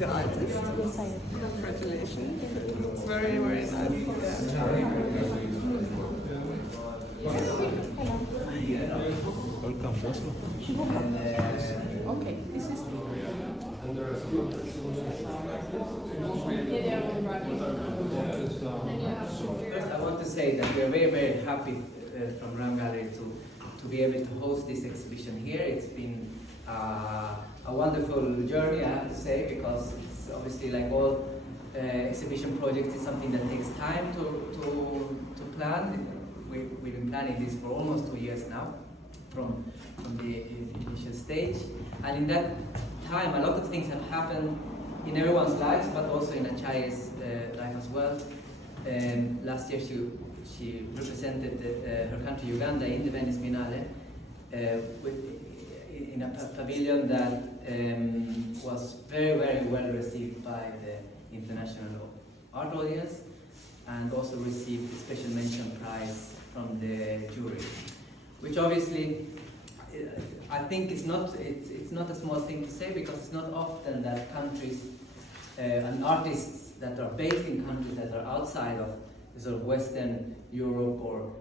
the artist. Yes, I am. Congratulations. It's very, very nice. Welcome to Oslo. Okay, this is First, I want to say that we are very, very happy from RAM Galleri to be able to host this exhibition here. It's been a wonderful journey, I have to say, because it's obviously, like all exhibition projects, it's something that takes time to plan. We've been planning this for almost 2 years now, from the initial stage. And in that time, a lot of things have happened in everyone's lives, but also in Acaye's life as well. Last year, she represented her country, Uganda, in the Venice Biennale, in a pavilion that was very, very well received by the international art audience, and also received a special mention prize from the jury, which obviously I think it's not a small thing to say, because it's not often that countries and artists that are based in countries that are outside of the sort of Western Europe or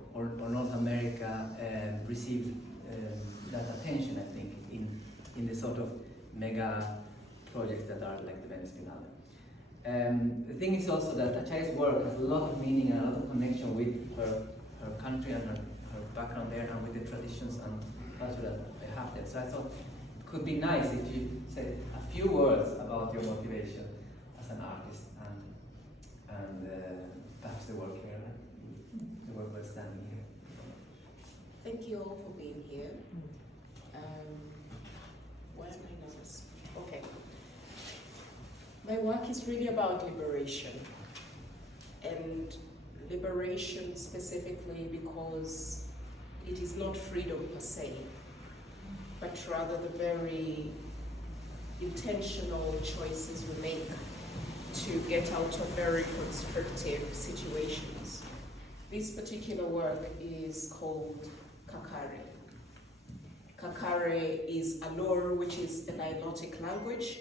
North America receive that attention, I think, in the sort of mega projects that are like the Venice Biennale. The thing is also that Acaye's work has a lot of meaning and a lot of connection with her country and her background there, and with the traditions and culture that they have there. So I thought it could be nice if you said a few words about your motivation as an artist and perhaps the work here, the work we're standing here. Thank you all for being here. Why am I nervous? Okay. My work is really about liberation, and liberation specifically because it is not freedom per se, but rather the very intentional choices we make to get out of very constrictive situations. This particular work is called Kakare. Kakare is a lore, which is a Nilotic language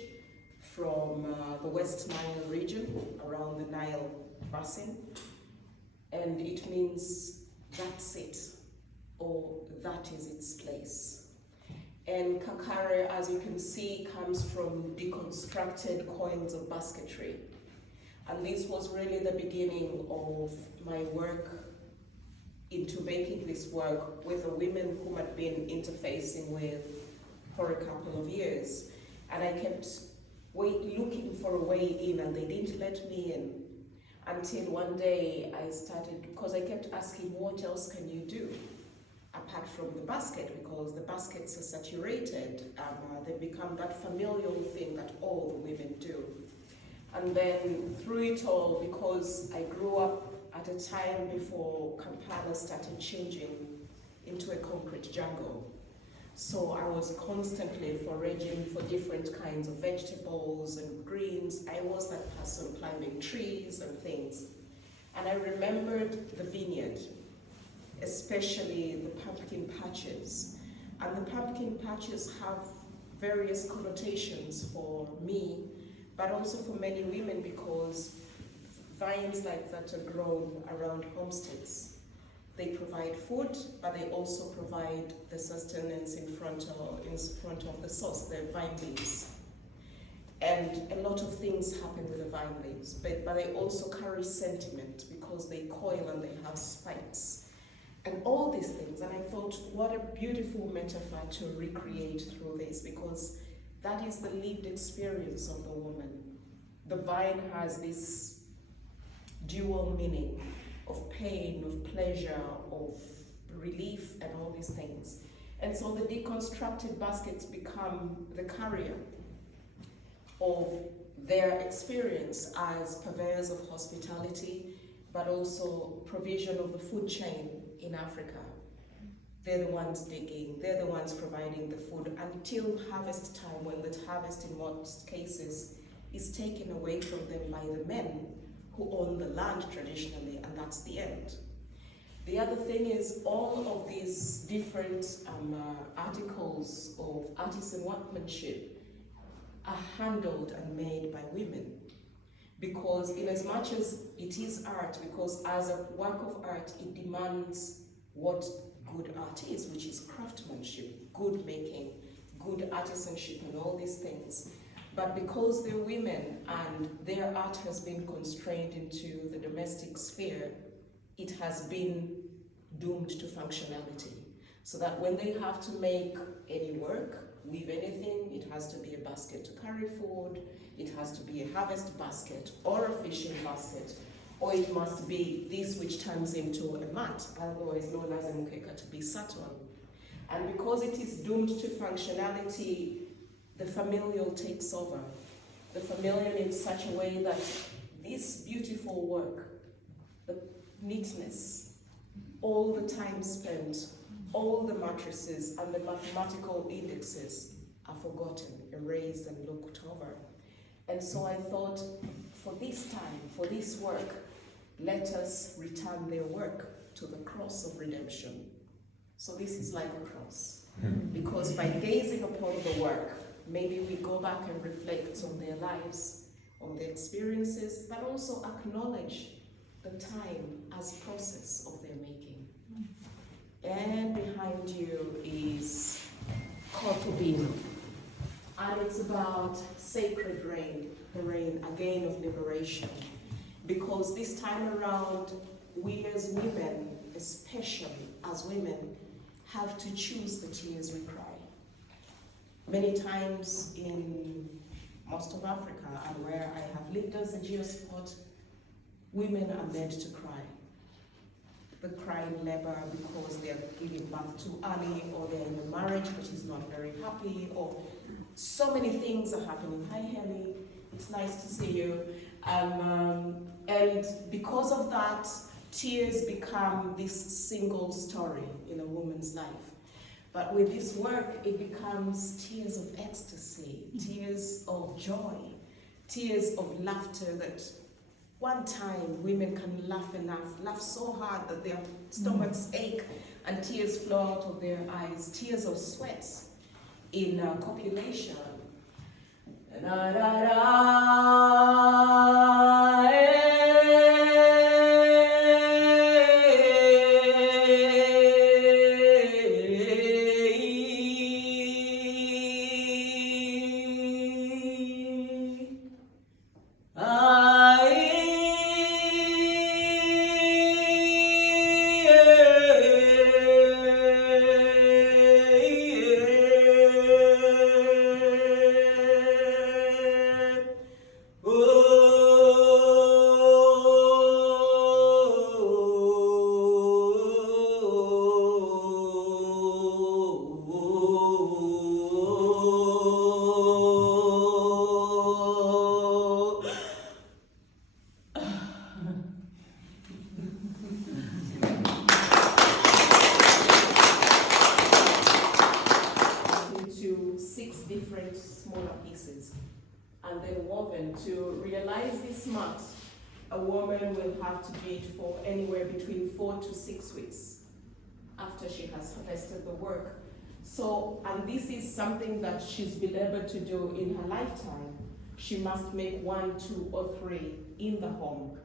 from the West Nile region, around the Nile basin, and it means that's it, or that is its place. And Kakare, as you can see, comes from deconstructed coils of basketry. And this was really the beginning of my work into making this work with the women whom I'd been interfacing with for a couple of years. And I kept looking for a way in, and they didn't let me in. Until one day I started, because I kept asking, what else can you do apart from the basket? Because the baskets are saturated, they become that familial thing that all the women do. And then through it all, because I grew up at a time before Kampala started changing into a concrete jungle, so I was constantly foraging for different kinds of vegetables and greens. I was that person climbing trees and things. And I remembered the vineyard, especially the pumpkin patches. And the pumpkin patches have various connotations for me, but also for many women, because vines like that are grown around homesteads. They provide food, but they also provide the sustenance in front of the source, the vine leaves. And a lot of things happen with the vine leaves, but they also carry sentiment, because they coil and they have spikes. And all these things, and I thought, what a beautiful metaphor to recreate through this, because that is the lived experience of the woman. The vine has this dual meaning of pain, of pleasure, of relief, and all these things. And so the deconstructed baskets become the carrier of their experience as purveyors of hospitality, but also provision of the food chain in Africa. They're the ones digging, they're the ones providing the food until harvest time, when the harvest in most cases is taken away from them by the men who own the land traditionally, and that's the end. The other thing is, all of these different articles of artisan workmanship are handled and made by women. Because in as much as it is art, because as a work of art, it demands what good art is, which is craftsmanship, good making, good artisanship and all these things. But because they're women and their art has been constrained into the domestic sphere, it has been doomed to functionality. So that when they have to make any work, weave anything, it has to be a basket to carry food, it has to be a harvest basket or a fishing basket, or it must be this which turns into a mat, otherwise known as a mukeka, to be sat on. And because it is doomed to functionality, the familial takes over. The familial in such a way that this beautiful work, the neatness, all the time spent, all the matrices and the mathematical indexes are forgotten, erased and looked over. And so I thought, for this time, for this work, let us return their work to the cross of redemption. So this is like a cross, because by gazing upon the work, maybe we go back and reflect on their lives, on their experiences, but also acknowledge the time as process of their making. And behind you is Kotubino, and it's about sacred rain, the rain again of liberation. Because this time around, we as women, especially as women, have to choose the tears we cry. Many times in most of Africa and where I have lived as a geospot, women are meant to cry. The crying labor because they're giving birth too early, or they're in a marriage which is not very happy, or so many things are happening. Hi, Helly, it's nice to see you. And because of that, tears become this single story in a woman's life. But with this work, it becomes tears of ecstasy, tears of joy, tears of laughter that one time women can laugh enough, laugh so hard that their stomachs ache and tears flow out of their eyes, tears of sweat in copulation. And then woven. To realize this mat, a woman will have to do it for anywhere between 4 to 6 weeks after she has harvested the work. So, and this is something that she's been able to do in her lifetime. She must make 1, 2, or 3 in the home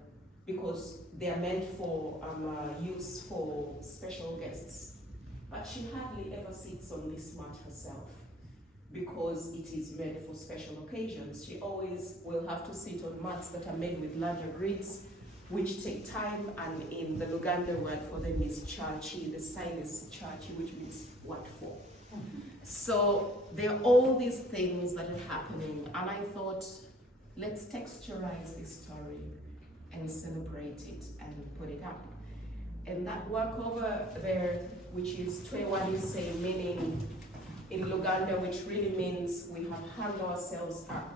because they are meant for use for special guests. But she hardly ever sits on this mat herself, because it is made for special occasions. She always will have to sit on mats that are made with larger grids, which take time, and in the Luganda word for them is chachi. The sign is chachi, which means what for. So there are all these things that are happening, and I thought, let's texturize this story and celebrate it and put it up. And that work over there, which is Twewadise, meaning in Luganda, which really means we have hung ourselves up,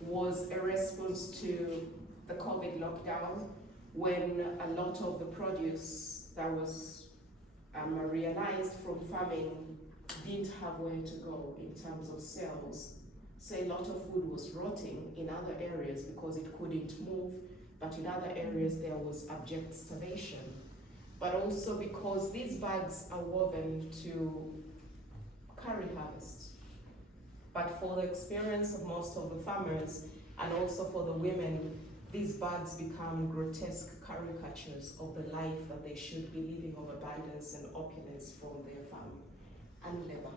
was a response to the COVID lockdown, when a lot of the produce that was realized from farming didn't have where to go in terms of sales. So a lot of food was rotting in other areas because it couldn't move, but in other areas there was abject starvation. But also because these bags are woven to carry harvest. But for the experience of most of the farmers and also for the women, these birds become grotesque caricatures of the life that they should be living of abundance and opulence from their farm and labor.